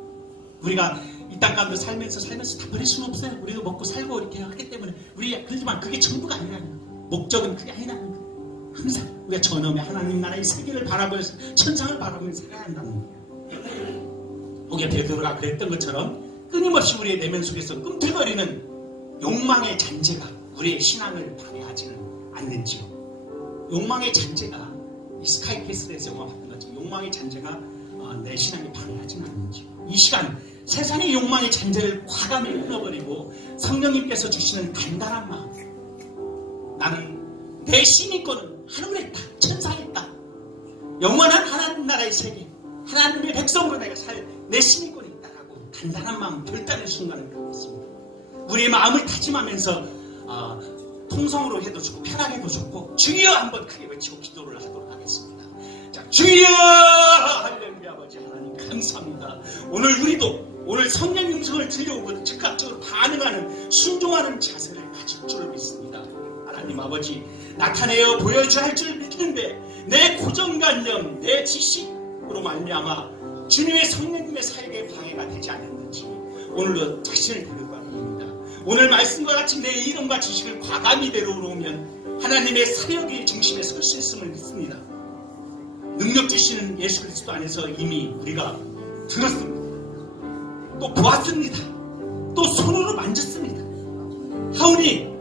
우리가 이 땅 가운데 살면서 다 버릴 수는 없어요. 우리도 먹고 살고 이렇게 하기 때문에 그렇지만 그게 전부가 아니라는 거예요. 목적은 그게 아니라는 거예요. 항상 우리가 전엄의 하나님 나라의 세계를 바라보면서 천상을 바라보면서 살아야 한다는 거예요. 거기에 베드로가 그랬던 것처럼 끊임없이 우리의 내면 속에서 꿈틀거리는 욕망의 잔재가 우리의 신앙을 방해하지는 않는지요. 욕망의 잔재가 이 스카이캐슬에서 영화봤던 것처럼 욕망의 잔재가 내 신앙에 방해하지는 않는지, 이 시간 세상의 욕망의 잔재를 과감히 끊어버리고 성령님께서 주시는 단단한 마음, 나는 내 시민권은 하늘에 있다, 천사에 있다, 영원한 하나님 나라의 세계, 하나님의 백성으로 내가 살 내 시민권이 있다라고 단단한 마음 결단의 순간을 갖겠습니다. 우리의 마음을 다짐하면서 통성으로 해도 좋고 편하게도 좋고 주여 한번 크게 외치고 기도를 하도록 하겠습니다. 자, 주여! 할렐루야. 아버지 하나님 감사합니다. 오늘 성령 음성을 들려오고 즉각적으로 반응하는 순종하는 자세를 가질 줄 믿습니다. 하나님 아버지, 나타내어 보여줘야 할 줄 믿는데 내 고정관념, 내 지식으로 말미암아 주님의 성령님의 사역에 방해가 되지 않았는지 오늘도 자신을 데려갑니다. 오늘 말씀과 같이 내 이름과 지식을 과감히 내려오면 하나님의 사역의 중심에 설 수 있음을 믿습니다. 능력 주시는 예수 그리스도 안에서 이미 우리가 들었습니다. 또 보았습니다. 또 손으로 만졌습니다. 하오니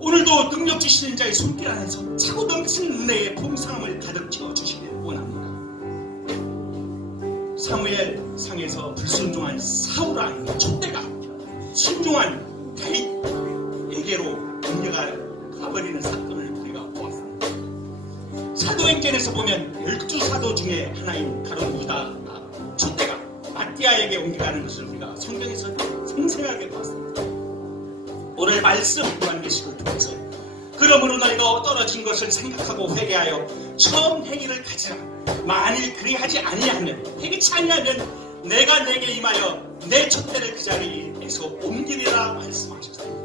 오늘도 능력 주시는 자의 손길 안에서 차고 넘치는 은혜의 풍성함을 가득 채워주시길 원합니다. 사무엘 상에서 불순종한 사울 아니면 촛대가 순종한 다윗에게로 옮겨가 가버리는 사건을 우리가 보았습니다. 사도행전에서 보면 12사도 중에 하나인 가룟 유다 촛대가 마띠아에게 옮겨가는 것을 우리가 성경에서 생생하게 보았습니다. 오늘 말씀 요한계시록을 통해서 그러므로 너희가 떨어진 것을 생각하고 회개하여 처음 행위를 가지라. 만일 그리하지 아니하면, 회개치 아니하면 내가 내게 임하여 내 촛대를 그 자리에서 옮기리라 말씀하셨습니다.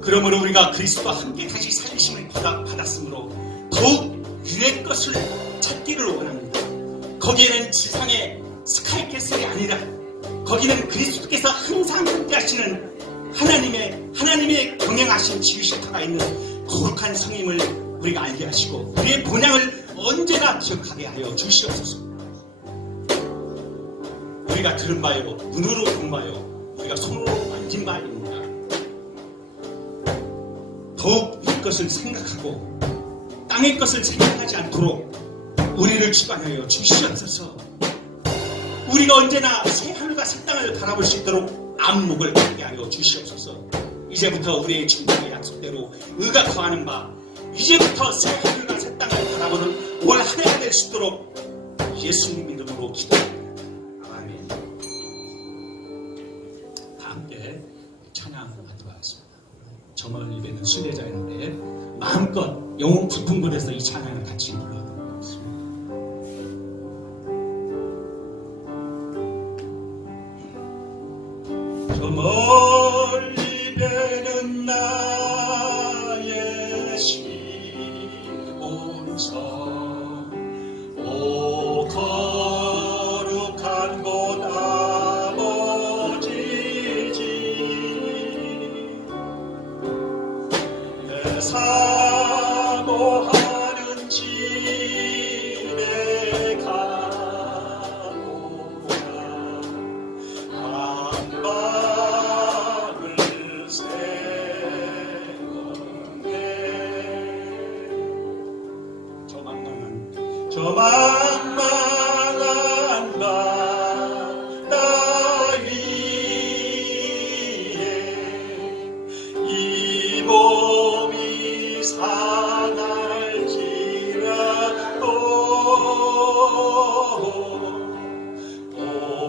그러므로 우리가 그리스도와 함께 다시 살리심을 받았으므로 더욱 유의 것을 찾기를 원합니다. 거기에는 지상의 스카이캐슬이 아니라 거기는 그리스도께서 항상 함께 하시는 하나님의 경영하신 지휘실터가 있는 거룩한 성임을 우리가 알게 하시고 우리의 본향을 언제나 기억하게 하여 주시옵소서. 우리가 들은 바요, 눈으로 본 바요, 우리가 손으로 만진 바입니다. 더욱 이 것을 생각하고 땅의 것을 생각하지 않도록 우리를 주관하여 주시옵소서. 우리가 언제나 새 하늘과 새 땅을 바라볼 수 있도록 안목을 갖게 하여 주시옵소서. 이제부터 우리의 충성의 약속대로 의가 거하는 바, 이제부터 새 하늘과 새 땅을 바라보는 올 한 해가 될 수 있도록 예수님 이름으로 기도합니다. 아멘. 다 함께 찬양하도록 하겠습니다. 저 멀리 뵈는 순례자의 노래, 마음껏 영혼 깊은 곳에서 이 찬양을 같이 불러드립니다. 저 멀리 뵈는 나의 시온성, 오 거룩한 곳 아버지지. 내 사모하는 집에 가보라. 안방을 세웠네. 저 망망한 밤 나 위에 이 몸이 상할지라도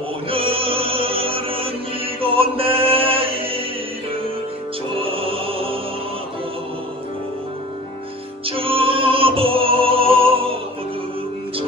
오늘은 이곳 내일은 저곳 주 복음 전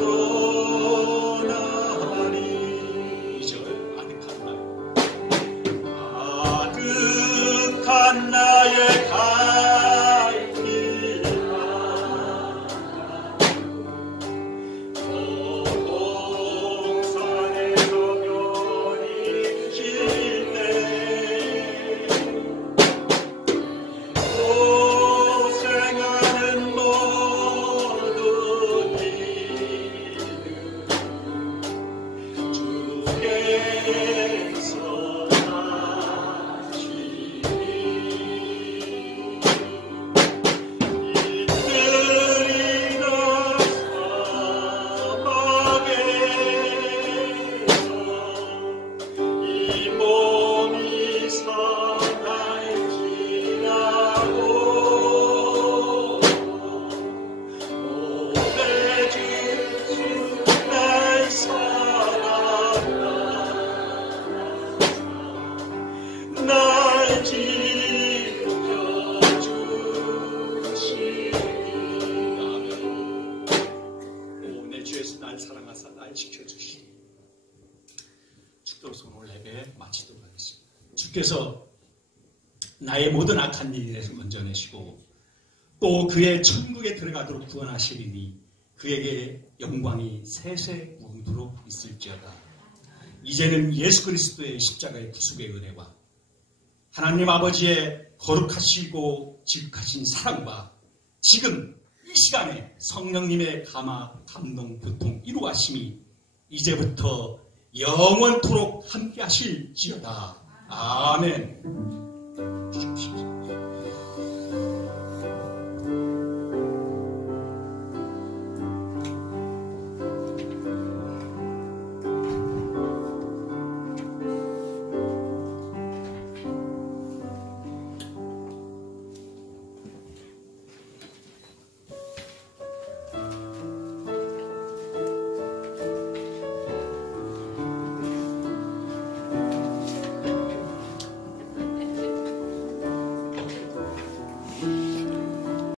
주께서 나의 모든 악한 일에서 건져내시고 또 그의 천국에 들어가도록 구원하시리니 그에게 영광이 세세 무궁토록 있을지어다. 이제는 예수 그리스도의 십자가의 구속의 은혜와 하나님 아버지의 거룩하시고 지극하신 사랑과 지금 이 시간에 성령님의 감동, 교통, 이루하심이 이제부터 영원토록 함께 하실지어다. 아멘.